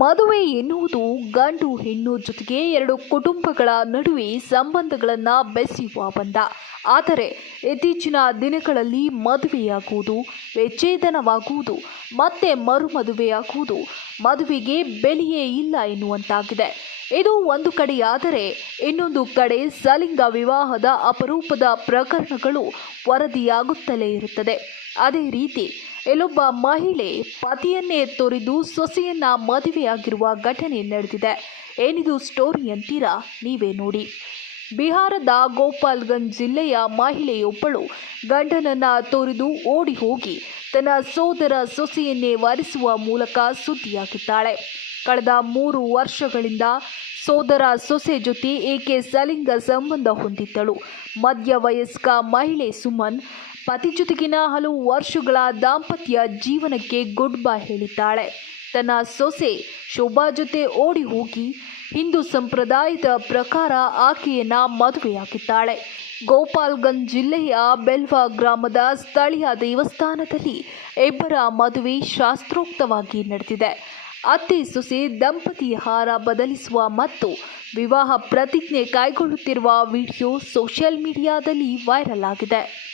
ಮದುವೆ ಎನ್ನುವುದು ಗಂಡು ಹೆಣ್ಣು ಜೊತೆಗೆ ಎರಡು ಕುಟುಂಬಗಳ ನಡುವೆ ಸಂಬಂಧಗಳನ್ನು ಬೆಸೆಯುವ ಬಂಧ ಆದರೆ ಇತ್ತೀಚಿನ ದಿನಗಳಲ್ಲಿ ಮದುವೆಯಾಗುವುದು ವಿಚ್ಛೇದನವಾಗುವುದು, ಮತ್ತೆ ಮರುಮದುವೆಯಾಗುವುದು ಮದುವೆಗೆ ಬೆಲೆಯೇ ಇಲ್ಲ ಎನ್ನುವಂತಾಗಿದೆ. ಇದು ಒಂದು ಕಡೆಯಾದರೆ ಇನ್ನೊಂದು ಕಡೆ ಸಲಿಂಗ ವಿವಾಹದ ಅಪರೂಪದ ಪ್ರಕರಣಗಳು ವರದಿಯಾಗುತ್ತಲೇ ಇರುತ್ತದೆ. ಅದೇ ರೀತಿ ಇಲ್ಲೊಬ್ಬ ಮಹಿಳೆ ಪತಿಯನ್ನೇ ತೊರೆದು ಸೊಸೆಯನ್ನ ಮದುವೆಯಾಗಿರುವ ಘಟನೆ ನಡೆದಿದೆ. ಏನಿದು ಸ್ಟೋರಿ ಅಂತೀರಾ? ನೀವೇ ನೋಡಿ. ಬಿಹಾರದ ಗೋಪಾಲ್ಗಂಜ್ ಜಿಲ್ಲೆಯ ಮಹಿಳೆಯೊಬ್ಬಳು ಗಂಡನನ್ನ ತೊರೆದು ಓಡಿ ಹೋಗಿ ತನ್ನ ಸೋದರ ಸೊಸೆಯನ್ನೇ ವರಿಸುವ ಮೂಲಕ ಸುದ್ದಿಯಾಗಿದ್ದಾಳೆ. ಕಳೆದ ಮೂರು ವರ್ಷಗಳಿಂದ ಸೋದರ ಸೊಸೆ ಜೊತೆ ಏಕೆ ಸಲಿಂಗ ಸಂಬಂಧ ಹೊಂದಿದ್ದಳು? ಮಧ್ಯವಯಸ್ಕ ಮಹಿಳೆ ಸುಮನ್ ಪತಿ ಜೊತೆಗಿನ ಹಲವು ವರ್ಷಗಳ ದಾಂಪತ್ಯ ಜೀವನಕ್ಕೆ ಗುಡ್ ಬೈ ಹೇಳಿದ್ದಾಳೆ. ತನ್ನ ಸೊಸೆ ಶೋಭಾ ಜೊತೆ ಓಡಿ ಹೋಗಿ ಹಿಂದೂ ಸಂಪ್ರದಾಯದ ಪ್ರಕಾರ ಆಕೆಯನ್ನ ಮದುವೆಯಾಗಿದ್ದಾಳೆ. ಗೋಪಾಲ್ಗಂಜ್ ಜಿಲ್ಲೆಯ ಬೆಲ್ವಾ ಗ್ರಾಮದ ಸ್ಥಳೀಯ ದೇವಸ್ಥಾನದಲ್ಲಿ ಇಬ್ಬರ ಮದುವೆ ಶಾಸ್ತ್ರೋಕ್ತವಾಗಿ ನಡೆದಿದೆ. ಅತ್ತೆ ಸೊಸೆ ದಂಪತಿ ಹಾರ ಬದಲಿಸುವ ಮತ್ತು ವಿವಾಹ ಪ್ರತಿಜ್ಞೆ ಕೈಗೊಳ್ಳುತ್ತಿರುವ ವಿಡಿಯೋ ಸೋಷಿಯಲ್ ಮೀಡಿಯಾದಲ್ಲಿ ವೈರಲ್ ಆಗಿದೆ.